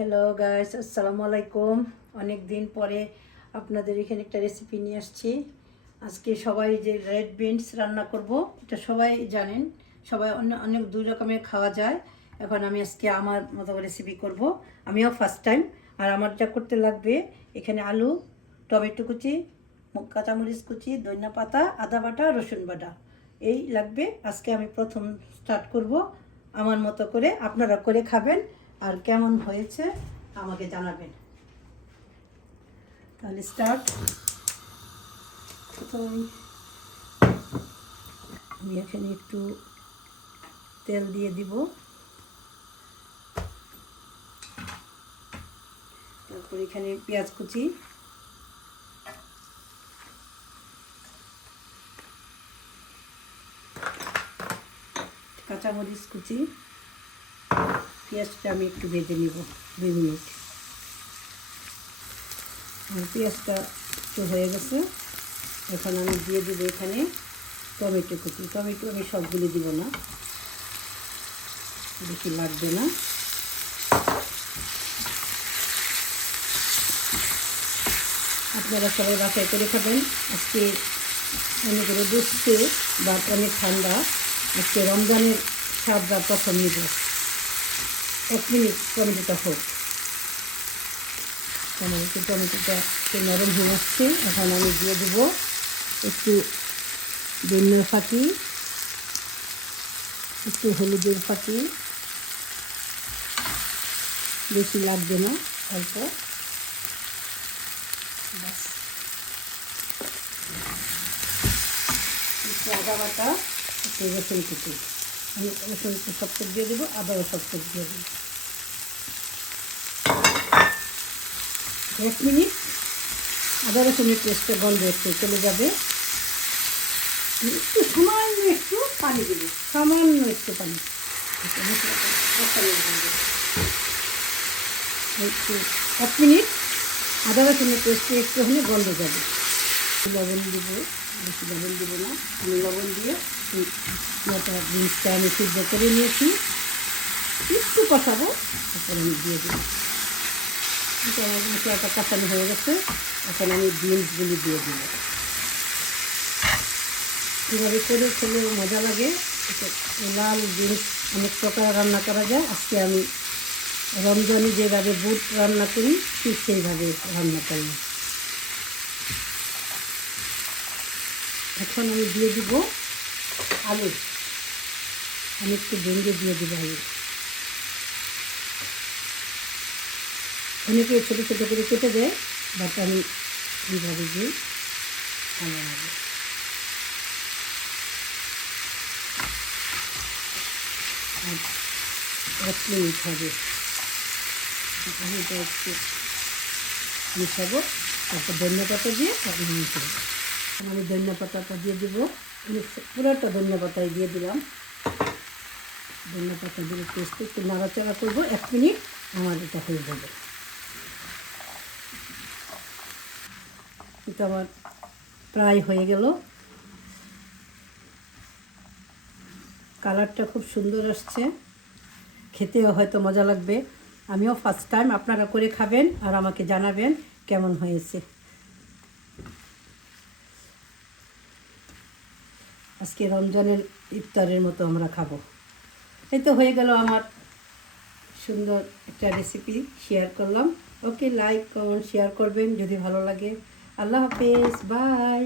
Hello guys, আসসালামু আলাইকুম। অনেক দিন পরে আপনাদের এখানে একটা রেসিপি নিয়ে আসছি। আজকে সবাই যে রেড বিনস রান্না করব, এটা সবাই জানেন, সবাই অনেক দুই রকমের খাওয়া যায়। এখন আমি আজকে আমার মতো রেসিপি করব, আমিও ফার্স্ট টাইম। আর আমার যা করতে লাগবে, এখানে আলু, টমেটো কুচি, কাঁচামরিচ কুচি, ধনিয়া পাতা, আদা বাটা, রসুন বাটা, এই লাগবে। আজকে আমি প্রথম স্টার্ট করব আমার মতো করে। আপনারা করে খাবেন আর কেমন হয়েছে আমাকে জানাবেন। তাহলে স্টার্ট। প্রথমে আমি এখানে একটু তেল দিয়ে দিব, তারপর এখানে পেঁয়াজ কুচি, কাঁচামরিচ কুচি, পেঁয়াজটা আমি একটু ভেজে নিব 2 মিনিট। পেঁয়াজটা একটু হয়ে গেছে, এখন আমি দিয়ে দিব এখানে টমেটো কুচি। টমেটো আমি সবগুলো দিব না, বেশি লাগবে না। আপনারা সবাই বাসায় করে খাবেন। আজকে অনেক রোদ উঠছে বা অনেক ঠান্ডা, আজকে রমজানের স্বাদটা প্রথম নিব। 1 মিনিট টমেটোটা হোক। টমেটোটা একটু নরম হয়ে আসছে, এখন আমি দিয়ে দেবো একটু ধনিয়া ফাঁকি, একটু হলুদের ফাঁকি, বেশি লাগবে না, অল্প। বাস, একটু আদা বাটা, একটু রসুন কুচি। আমি রসুন একটু শক্ত দিয়ে দেবো, আদাও শক্ত দিয়ে দেবো। 1 মিনিট আদা রসুনের পেস্টটা গন্ধ একটু চলে যাবে। একটু সামান্য একটু পানি দেবো, সামান্য একটু পানি। একটু 1 মিনিট আদা রসুনের পেস্টে একটু হলে গন্ধ যাবে। লবণ দেবো, বেশি লবণ দেবো না। আমি লবণ দিয়ে বিনসটা আমি সিদ্ধ করে নিয়েছি, একটু কষাবো, তারপরে আমি দিয়ে দেবো। আমার মশলাটা কষানো হয়ে গেছে, এখন আমি বিনসগুলি দিয়ে দেবো। কীভাবে করে খেলে মজা লাগে। লাল বিনস অনেক প্রকার রান্না করা যায়। আজকে আমি রমজানে যেভাবে বুট রান্না করি ঠিক সেইভাবে রান্না করি। এখন আমি দিয়ে দিব আলু, আমি একটু ভেঙে দিয়ে দিব আলু। অনেকে ছোটো ছোটো করে কেটে দেয়, বাট আমি এইভাবে দিই, ভালো লাগে। আর 1 মিনিট হবে, এটা একটু মিশাবো, তারপর ধনিয়া পাতা দিয়ে মিশাবো। আমি ধনিয়া পাতাটা দিয়ে দেবো, পুরোটা ধনিয়া পাতায় দিয়ে দিলাম। ধনিয়া পাতা দিয়ে টেস্ট একটু নাড়াচাড়া করবো, 1 মিনিট আমার এটা হয়ে যাবে। এটা আমার প্রায় হয়ে গেল। কালারটা খুব সুন্দর আসছে, খেতেও হয়তো মজা লাগবে। আমিও ফার্স্ট টাইম, আপনারা করে খাবেন আর আমাকে জানাবেন কেমন হয়েছে। আজকে রমজানের ইফতারের মতো আমরা খাবো। এই তো হয়ে গেল আমার সুন্দর একটা রেসিপি শেয়ার করলাম। ওকে, লাইক কমেন্ট শেয়ার করবেন যদি ভালো লাগে। আল্লাহ হাফেজ, বাই।